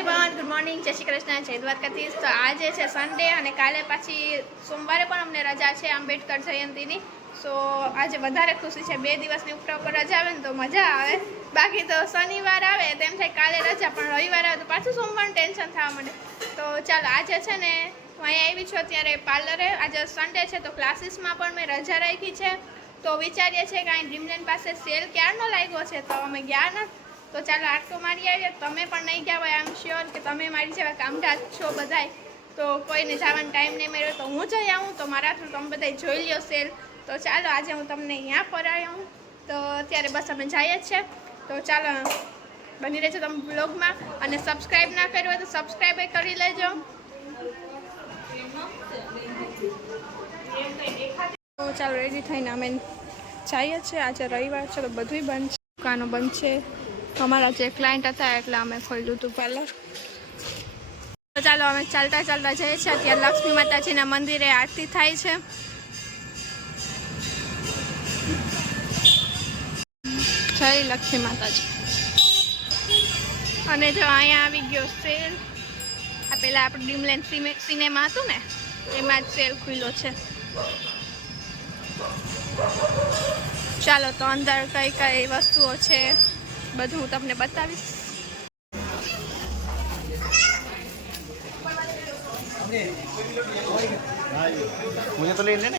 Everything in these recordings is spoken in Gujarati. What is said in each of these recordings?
એવરીવન ગુડ મોર્નિંગ જય શ્રી કૃષ્ણ જય દ્વારકાધીશ તો આજે છે સન્ડે અને કાલે પાછી સોમવારે પણ અમને રજા છે આંબેડકર જયંતિની. સો આજે વધારે ખુશી છે. બે દિવસની ઉપર ઉપર રજા આવે ને તો મજા આવે. બાકી તો શનિવાર આવે તેમ થાય કાલે રજા, પણ રવિવાર આવે તો પાછું સોમવારનું ટેન્શન થવા માંડે. તો ચાલો આજે છે ને, હું અહીંયા આવી છું અત્યારે પાર્લરે આજે સન્ડે છે તો ક્લાસીસમાં પણ મેં રજા રાખી છે. તો વિચારીએ છીએ કે અહીં ડ્રીમલેન્ડ પાસે સેલ ક્યારનો લાગ્યો છે? તો અમે ગયા નથી તો ચાલો આટકો મારી આવીએ તમે પણ નહીં ગયા હોય આમ શ્યોર કે તમે મારી જેવા કામકાજ છો બધાય. તો કોઈને જવાનો ટાઈમ નહીં મળ્યો તો હું જઈ આવું. તો મારા થ્રુ તમે બધા જોઈ લ્યો સેલ તો ચાલો આજે હું તમને અહીંયા પર આવું તો અત્યારે બસ અમે જઈએ જ છે. તો ચાલો બની રહેજો તમે બ્લોગમાં અને સબસ્ક્રાઈબ ના કર્યું હોય તો સબસ્ક્રાઈબ કરી લેજો. તો ચાલો રેડી થઈને અમે જઈએ છીએ આજે રવિવાર છે, તો બધુંય બંધ છે. દુકાનો બંધ છે. અમારા જે ક્લાયન્ટ હતા એટલે અમે ખોલ્યું હતું પાર્લર ચાલો અમે ચાલતા ચાલતા જઈએ છીએ. અત્યારે લક્ષ્મી માતાજીના મંદિરે આરતી થાય છે. જય લક્ષ્મી માતાજી. અને જો અહીંયા આવી ગયો સેલ આ પેલા આપણું ડ્રીમલેન્ડ સિનેમા હતું ને, એમાં જ સેલ ખુલ્લો છે. ચાલો તો અંદર કઈ કઈ વસ્તુઓ છે? બધું હું તમને બતાવીશ मुझे तो ले लेने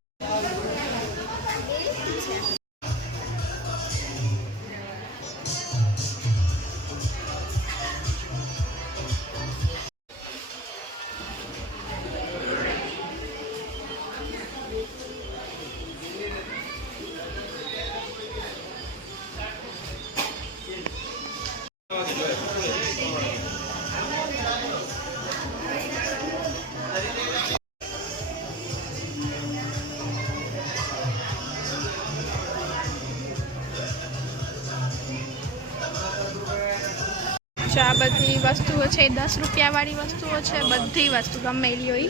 બધી વસ્તુઓ છે દસ રૂપિયાવાળી વસ્તુઓ છે બધી વસ્તુ ગમે એવી હોય.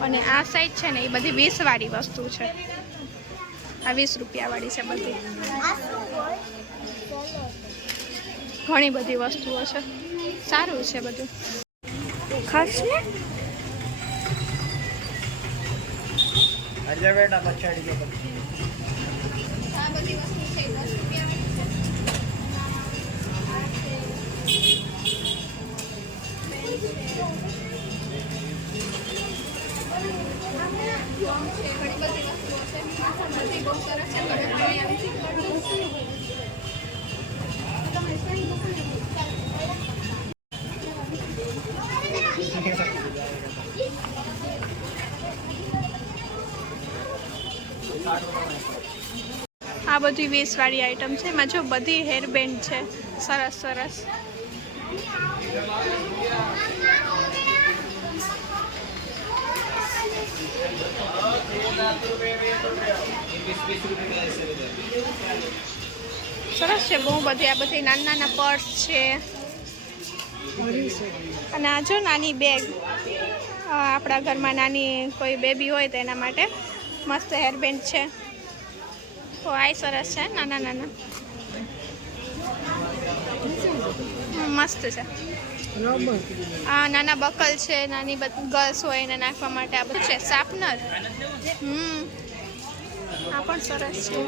અને આ સાઈડ છે ને એ બધી વીસવાળી વસ્તુ છે. આ વીસ રૂપિયાવાળી છે બધી. ઘણી બધી વસ્તુઓ છે. સારું છે બધું. ખાસ ને? અરે બેટા પછાડી જો આ છે 10 રૂપિયા આ બધી વીસ વાળી આઈટમ છે. એમાં જો બધી હેરબેન્ડ છે. સરસ સરસ. સરસ છે, બહુ બધી આ બધી નાના નાના પર્સ છે. અને આ જો નાની બેગ. આપણા ઘરમાં નાની કોઈ બેબી હોય તો એના માટે મસ્ત હેરબેન્ડ છે. તો આ સરસ છે, નાના નાના. મસ્ત છે. આ નાના બકલ છે નાની ગર્લ્સ હોય એને નાખવા માટે આ બધું છે. શાર્પનર? હમ. આ પણ સરસ છે.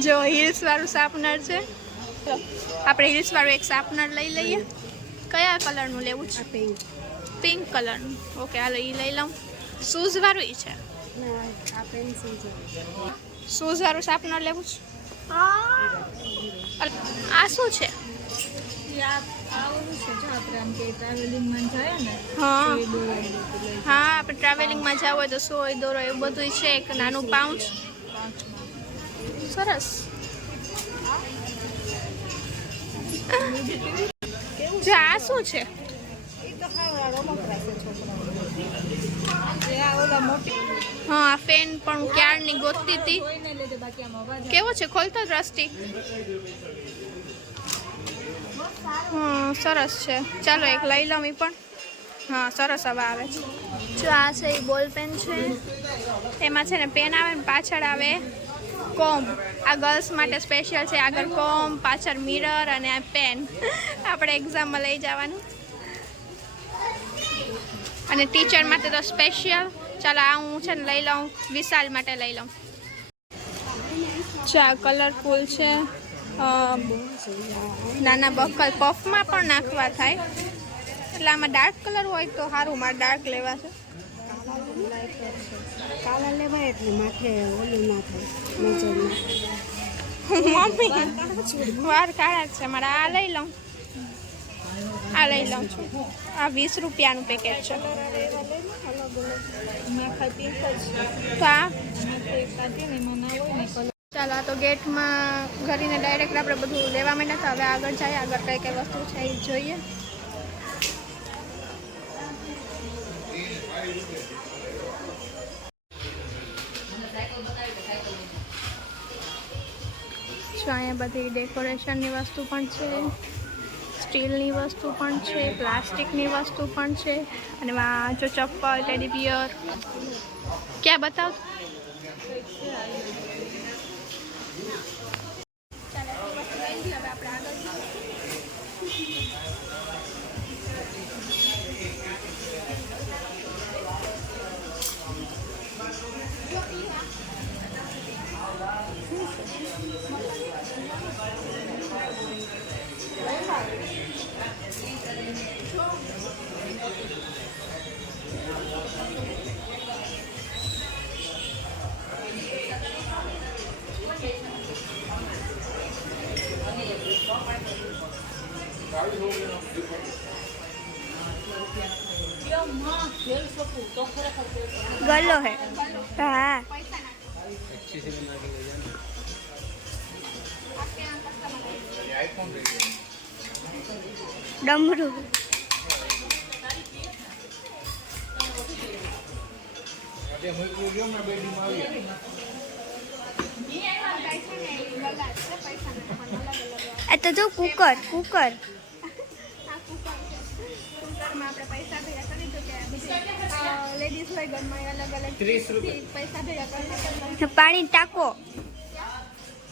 જો હિલ્સ વાળું શાર્પનર છે. આપણે હિલ્સ વાળું એક શાર્પનર લઈ લઈએ. કયા કલરનું લેવું છે? પિંક પિંક કલરનું. ઓકે હાલો એ લઈ લઉં. શૂઝ વાળું ઈ છે. શૂઝ વાળું શાર્પનર લેવું છે? આ શું છે? હા. આપણે ટ્રાવેલિંગમાં જવું હોય તો સોય, દોરો એવું બધું છે, એક નાનું પાઉચ સરસ. આ શું છે? હા આ ફેન પણ હું ક્યારની ગોતતી હતી? કેવો છે? ખોલતો દ્રષ્ટિ હા, સરસ છે. ચાલો એક લઈ લઉં એ પણ. હા, સરસ હવે આવે છે. જો આ છે એ બોલ પેન છે. એમાં છે ને પેન આવે ને પાછળ આવે કોમ. આ ગર્લ્સ માટે સ્પેશિયલ છે. આગળ કોમ, પાછળ મિરર અને આ પેન આપણે એક્ઝામમાં લઈ જવાનું. અને ટીચર માટે તો સ્પેશિયલ ચાલો આ હું છે ને લઈ લઉં વિશાલ માટે લઈ લઉં. ચા કલરફુલ છે. નાના બકલ પફમાં પણ નાખવા થાય. એટલે આમાં ડાર્ક કલર હોય તો સારું મારે ડાર્ક લેવા છે. કાલા લેવાય એટલે માથે ઓલું ના થાય મમ્મી. વાર કાળા જ છે મારે આ લઈ લઉં. આ લઈ લઉં છું. આ વીસ રૂપિયાનું પેકેટ છે. તો આ? તો ગેટમાં ઘરીને ડાયરેક્ટ આપણે બધું લેવા માંડ્યા હતા. હવે આગળ જાય આગળ કઈ કઈ વસ્તુ છે એ જોઈએ. અહીંયા બધી ડેકોરેશનની વસ્તુ પણ છે. સ્ટીલની વસ્તુ પણ છે, પ્લાસ્ટિકની વસ્તુ પણ છે, અને એમાં જો ચપ્પલ, ટેડી બિયર. ક્યાં બતાવ? ગલ્લો ડમરું. આ તો જો કુકર કુકર. પાણી ટાંકો.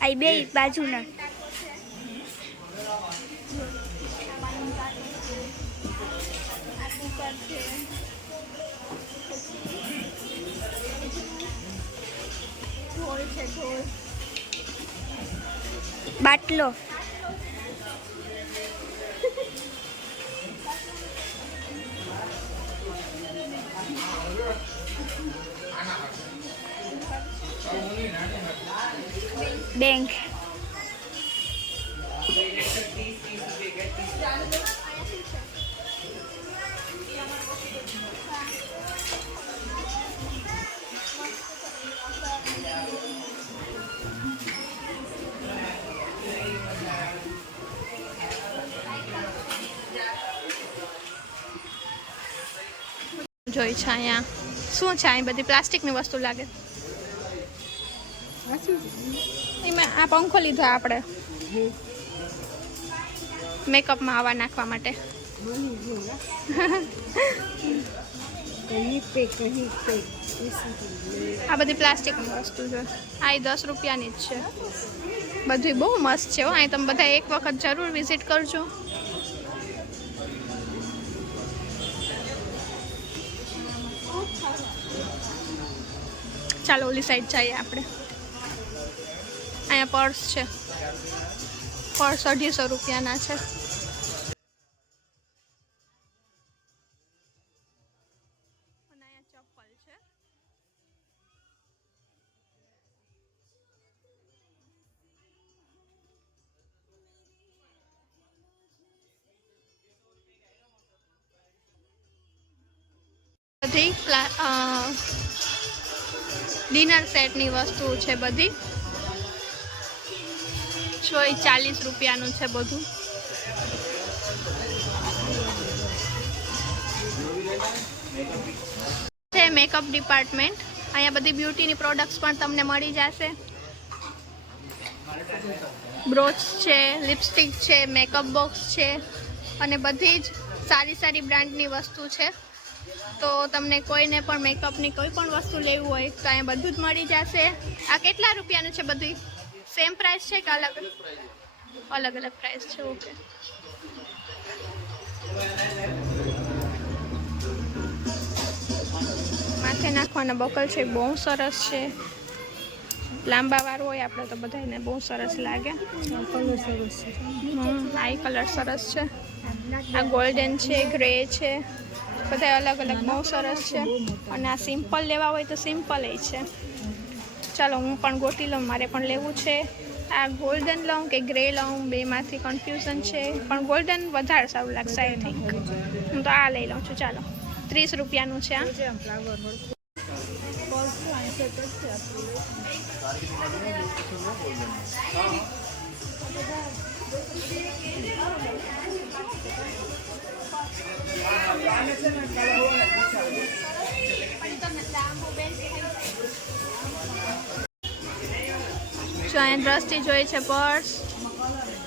આ બે બાજુના. બાટલો. બેંક. જોઈ છે અહીંયા. શું છે અહીં બધી પ્લાસ્ટિકની વસ્તુ લાગે? એમાં આ પંખો લીધો આપણે. મેકઅપમાં હવા નાખવા માટે. આ બધી પ્લાસ્ટિકની વસ્તુ છે. આ દસ રૂપિયાની જ છે. બધી બહુ મસ્ત છે અહીં તમે બધા એક વખત જરૂર વિઝિટ કરજો. ચાલો ઓલી સાઈડ જઈએ આપણે. અહીંયા પર્સ છે. પર્સ અઢીસો રૂપિયાના છે. બધી ડિનર સેટની વસ્તુ છે બધી. છો એ ચાલીસ રૂપિયાનું છે બધું. છે મેકઅપ ડિપાર્ટમેન્ટ અહીંયા બધી બ્યુટીની પ્રોડક્ટ્સ પણ તમને મળી જશે. બ્રોચ છે લિપસ્ટિક છે મેકઅપ બોક્સ છે. અને બધી જ સારી સારી બ્રાન્ડની વસ્તુ છે. તો તમને કોઈને પણ મેકઅપની કોઈ પણ વસ્તુ લેવું હોય તો અહીંયા બધું જ મળી જશે. આ કેટલા રૂપિયાનું છે બધું સેમ પ્રાઇસ છે કે અલગ? અલગ અલગ પ્રાઇસ છે ઓકે માથે નાખવાના બકલ છે બહુ સરસ છે. લાંબા વાળું હોય આપણે તો બધાને બહુ સરસ લાગે. કલર સરસ છે. હમ, આ કલર સરસ છે. આ ગોલ્ડન છે ગ્રે છે. બધા અલગ અલગ બહુ સરસ છે. અને આ સિમ્પલ લેવા હોય તો સિમ્પલ છે. ચાલો, હું પણ ગોતી લઉં, મારે પણ લેવું છે. આ ગોલ્ડન લઉં કે ગ્રે લઉં, બેમાંથી કન્ફ્યુઝન છે. પણ ગોલ્ડન વધારે સારું લાગશે આઈ થિંક હું તો આ લઈ લઉં છું. ચાલો, ત્રીસ રૂપિયાનું છે, આ. જો અહીંયા દ્રષ્ટિ જોઈએ છે પર્સ.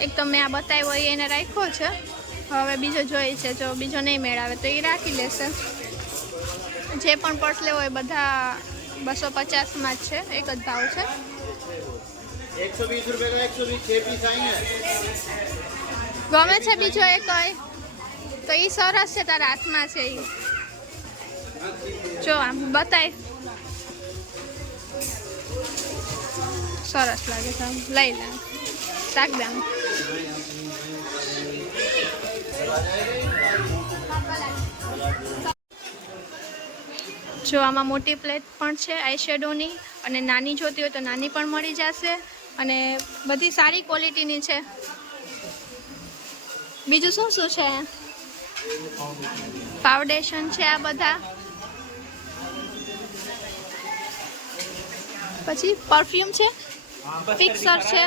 એક તો મેં આ બતાવ્યો, એ એને રાખ્યો છે. હવે બીજો જોઈએ છે, જો બીજો નહીં મેળાવે તો એ રાખી લેશે. જે પણ પર્સ લેવો એ બધા બસો પચાસમાં જ છે, એક જ ભાવ છે. एक सौ बीस रुपए का एक सौ बीस छह पीस आएंगे ગમે છે બીજો એક હોય તો એ સરસ છે તારા હાથમાં છે એ જો આમ બતાય સરસ લાગે છે આમ લઈ લે શાક દે આમ જો આમાં મોટી પ્લેટ પણ છે આઈ શેડોની અને નાની જોતી હોય તો નાની પણ મળી જશે અને બધી સારી ક્વોલિટીની છે. બીજું શું શું છે? ફાઉન્ડેશન છે આ બધા. પછી પરફ્યુમ છે? ફિક્સર છે.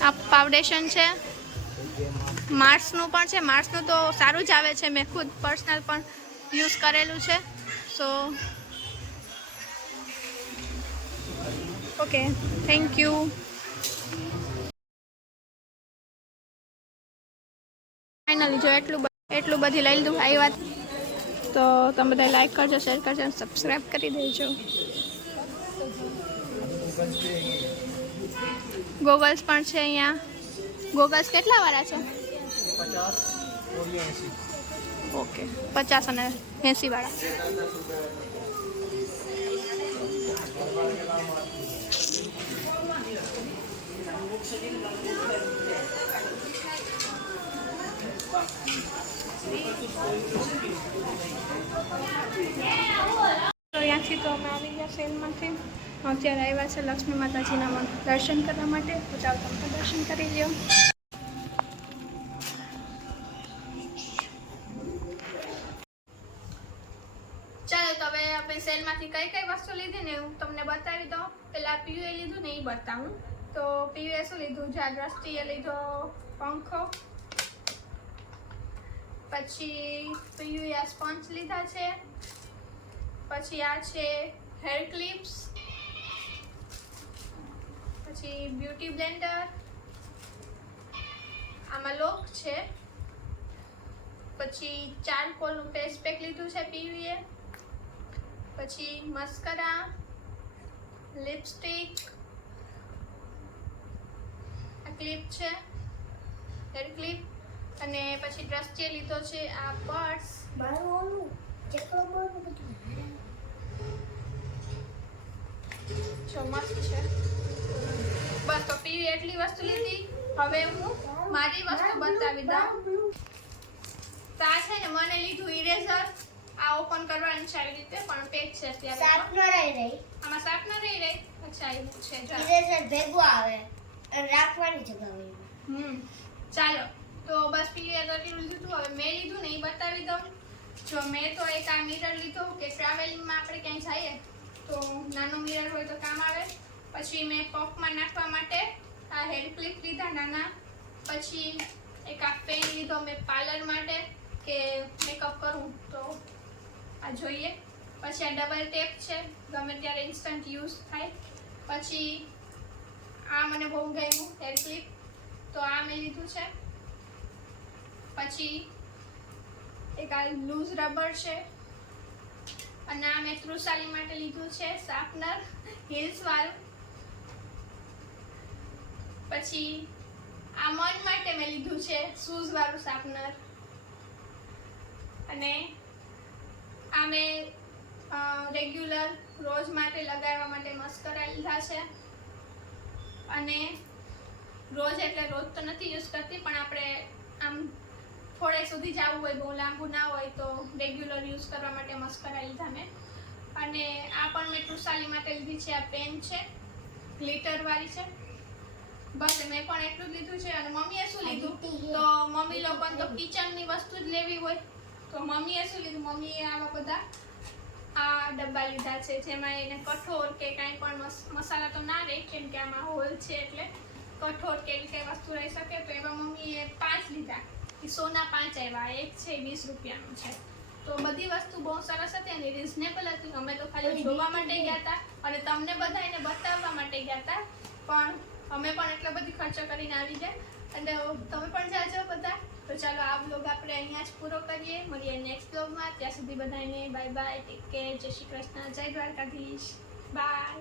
આ ફાઉન્ડેશન છે. માર્સનું પણ છે. માર્સનું તો સારું જ આવે છે. મેં ખુદ પર્સનલ પણ યુઝ કરેલું છે. So okay, thank you. Finally જો એટલું એટલું બધી લઈ લીધું. આવી વાત. તો તમે બધા લાઈક કરજો, શેર કરજો અને સબસ્ક્રાઈબ કરી દેજો. ગોગલ્સ પણ છે અહીંયા. ગોગલ્સ કેટલા વાળા છે? ઓકે પચાસ અને એંસી વાળા તો અહીંયાથી તો અમે આવી ગયા સેલમાંથી. અત્યારે આવ્યા છે લક્ષ્મી માતાજીના મં- દર્શન કરવા માટે. તો ચાલો તમે પણ દર્શન કરી લ્યો. આપણે સેલમાંથી કઈ કઈ વસ્તુ લીધી ને હું તમને બતાવી દઉં. પેલા પીયુએ લીધું ને એ બતાવું. તો પીયુએ શું લીધું? જા દ્રષ્ટિએ લીધો પંખો. પછી પીયુએ આ સ્પોન્જ લીધા છે. પછી આ છે હેર ક્લિપ્સ. પછી બ્યુટી બ્લેન્ડર. આમાં લોક છે. પછી ચારકોલનું ફેસ પેક લીધું છે પીવીએ પછી મસ્કરા લિપસ્ટિક આ ક્લિપ છે હેર ક્લિપ અને પછી દ્રષ્ટિએ લીધો છે આ પર્સ જો મસ્ત છે. બસ તો પીવી એટલી વસ્તુ લીધી. હવે હું મારી વસ્તુ બતાવી દઉં. તો આ છે ને મને લીધું ઇરેઝર આ ઓપન કરવાની છે આવી રીતે પણ પેક છે અત્યારે સાત તો. રહી રહી. આમાં સાત ન રહી રહી? અચ્છા એવું છે જો. ઇરેઝર ભેગું આવે. અને રાખવાની જગ્યા હોય હમ. ચાલો તો બસ ક્લિયર કરી લીધું હતું હવે મેં લીધું ને એ બતાવી દઉં. જો મેં તો એક આ મિરર લીધો કે ટ્રાવેલિંગમાં આપણે ક્યાંય જઈએ તો નાનું મિરર હોય તો કામ આવે. પછી મેં પફમાં નાખવા માટે આ હેડ ક્લિપ લીધા નાના. પછી એક આ પેન લીધો મેં પાર્લર માટે કે મેકઅપ કરું તો. આ જોઈએ. પછી આ ડબલ ટેપ છે. ગમે ત્યારે ઇન્સ્ટન્ટ યુઝ થાય. પછી આ મને બહુ ગમ્યું હેર ક્લિપ તો આ મેં લીધું છે. પછી એક આ લૂઝ રબર છે. અને આ મેં તૃષાલી માટે લીધું છે શાર્પનર હિલ્સ વાળું. પછી આ મન માટે મેં લીધું છે શૂઝ વાળું શાર્પનર અને આ મેં રેગ્યુલર રોજ માટે લગાવવા માટે મસ્કરા લીધા છે. અને રોજ એટલે રોજ તો નથી યુઝ કરતી પણ આપણે આમ થોડે સુધી જવું હોય બહુ લાંબુ ના હોય તો રેગ્યુલર યુઝ કરવા માટે મસ્કરા લીધા મેં અને આ પણ મેં ટુસાલી માટે લીધી છે આ પેન છે ગ્લિટરવાળી છે. બસ મેં પણ એટલું જ લીધું છે અને મમ્મીએ શું લીધું? તો મમ્મી લોકોને તો કિચનની વસ્તુ જ લેવી હોય. તો મમ્મીએ શું લીધું? મમ્મીએ આવા બધા આ ડબ્બા લીધા છે જેમાં એને કઠોળ કે કાંઈ પણ મસાલા તો ના રહે કેમ કે આમાં હોલ છે એટલે કઠોળ કે એવી કંઈ વસ્તુ રહી શકે તો એમાં મમ્મીએ પાંચ લીધા. કે સોના પાંચ આવ્યા એક છે વીસ રૂપિયાનું છે. તો બધી વસ્તુ બહુ સરસ હતી અને રિઝનેબલ હતી. અમે તો ખાલી જોવા માટે ગયા હતા અને તમને બધા એને બતાવવા માટે ગયા હતા પણ અમે પણ એટલો બધી ખર્ચો કરીને આવી ગયા. અને તમે પણ જાજો બધા. તો ચાલો આ બ્લોગ આપણે અહીંયા જ પૂરો કરીએ. મળીએ નેક્સ્ટ બ્લોગમાં ત્યાં સુધી બધાને બાય બાય ટેક કેર જય શ્રી કૃષ્ણ. જય દ્વારકાધીશ. બાય